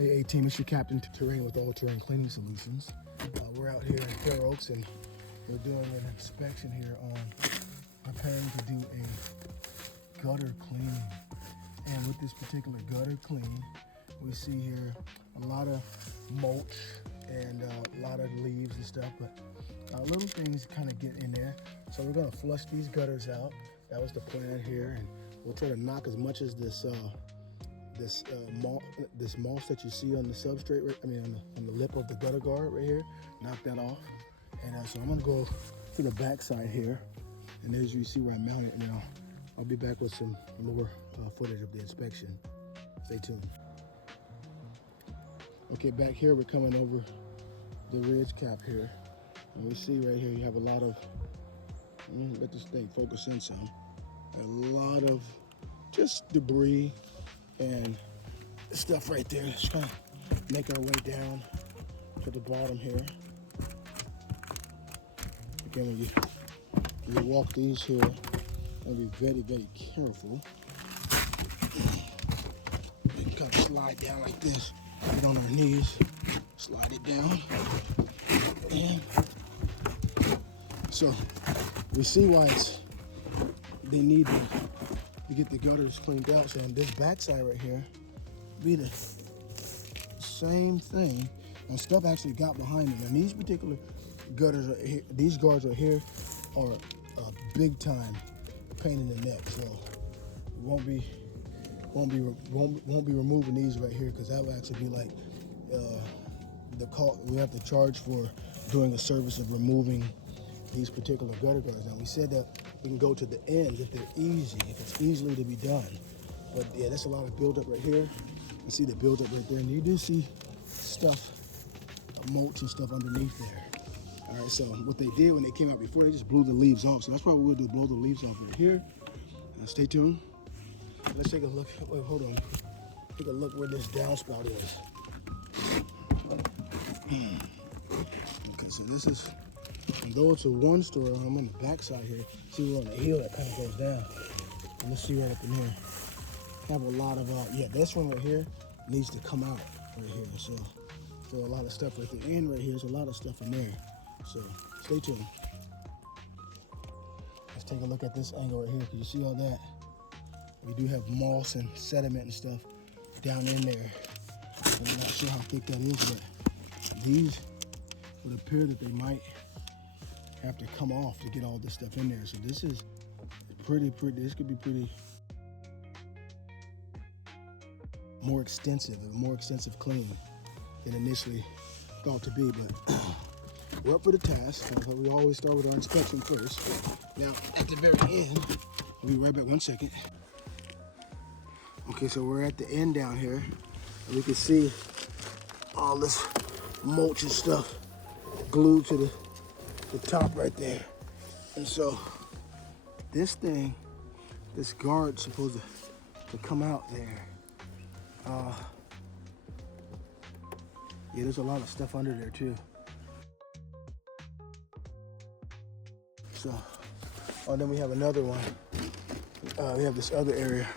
Hey team, it's your captain to Terraine with All Terrain Cleaning Solutions. We're out here in Fair Oaks and we're doing an inspection here on preparing to do a gutter cleaning. And with this particular gutter clean, we see here a lot of mulch and a lot of leaves and stuff, but little things kind of get in there. So we're gonna flush these gutters out. That was the plan here, and we'll try to knock as much as this moss that you see on the substrate, on the lip of the gutter guard right here, knock that off. And so I'm gonna go to the back side here, and as you see where I mount it, and then I'll be back with some more footage of the inspection. Stay tuned. Okay, back here we're coming over the ridge cap here, and we see right here you have a lot of, let this thing focus in some, a lot of just debris and stuff right there. Just kind of make our way down to the bottom here. Again, when you walk these here, and be very, very careful. We can kind of slide down like this, get on our knees, slide it down, and so we see why they need to get the gutters cleaned out. So on this backside right here, be the same thing, and stuff actually got behind me. And these particular gutters are here, these guards right here are a big time pain in the neck. So won't be removing these right here, because that will actually be like the call. We have to charge for doing a service of removing these particular gutter guards. Now we said that we can go to the ends if they're easy, if it's easily to be done. But yeah, that's a lot of buildup right here. You see the buildup right there, and you do see stuff, mulch and stuff underneath there. All right, so what they did when they came out before, they just blew the leaves off. So that's what we'll do, blow the leaves off right here. Stay tuned. Let's take a look. Wait, hold on. Take a look where this downspout is. Okay, so this is, and though it's a one story, I'm on the back side here. See, we're on the hill that kind of goes down. And let's see right up in here. I have a lot of, this one right here needs to come out right here. So a lot of stuff right there. And right here, there's a lot of stuff in there. So stay tuned. Let's take a look at this angle right here. Can you see all that? We do have moss and sediment and stuff down in there. I'm not sure how thick that is, but these would appear that they might have to come off to get all this stuff in there. So this is pretty, this could be pretty more extensive clean than initially thought to be, but we're up for the task. We always start with our inspection first. Now, at the very end, we'll be right back, 1 second. Okay, so we're at the end down here, and we can see all this mulch and stuff glued to the top right there. And so this thing, this guard's supposed to come out there. Yeah, there's a lot of stuff under there too. So, then we have another one. We have this other area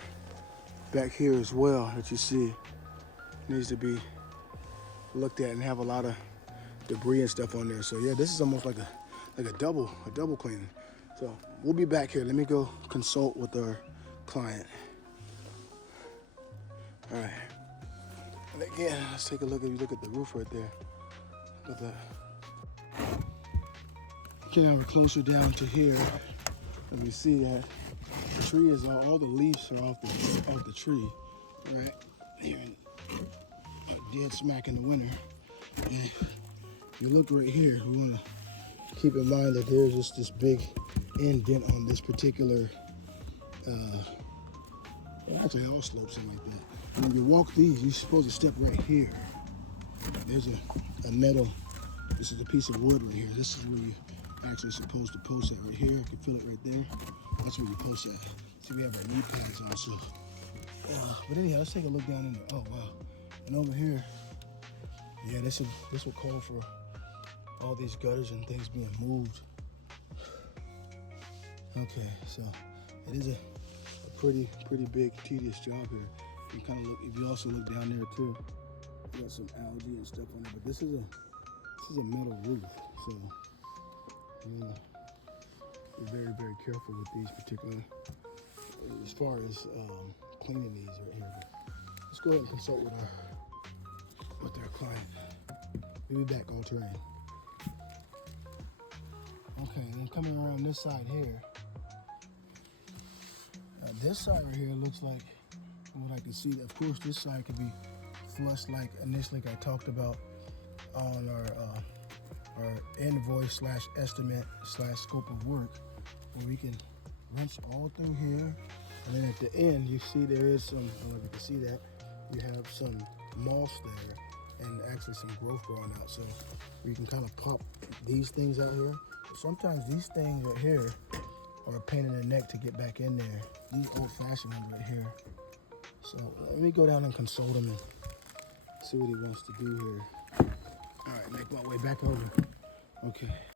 back here as well that you see needs to be looked at and have a lot of debris and stuff on there. So yeah, this is almost like a double cleaning. So we'll be back here. Let me go consult with our client. All right. And again, let's take a look. If you look at the roof right there. Look at that. Okay, now we're closer down to here, and we see that the tree is all the leaves are off the tree, right here, dead smack in the winter. And you look right here. We want to keep in mind that there's just this big indent on this particular. Actually, all slopes are like that. And when you walk these, you're supposed to step right here. There's a metal. This is a piece of wood right here. This is where you actually supposed to post it right here. I can feel it right there. That's where you post it. See, we have our knee pads also. But anyhow, let's take a look down in there. Oh wow! And over here, yeah, this would call for all these gutters and things being moved. Okay, so it is a pretty big, tedious job here. You kind of look. If you also look down there too, got some algae and stuff on it, but this is a metal roof, so be very, very careful with these particular, as far as cleaning these right here. Let's go ahead and consult with our client. We'll be back on Terraine. Okay, then coming around this side here. This side right here looks like what I can see. Of course, this side could be flushed like initially, like I talked about on our invoice / estimate / scope of work, where we can wrench all through here, and then at the end you see there is some, I don't know if you can see that, you have some moss there and actually some growth growing out, so you can kind of pop these things out here. But sometimes these things right here are a pain in the neck to get back in there. These old-fashioned ones right here. So let me go down and consult him and see what he wants to do here. All right, make my way back over. Okay.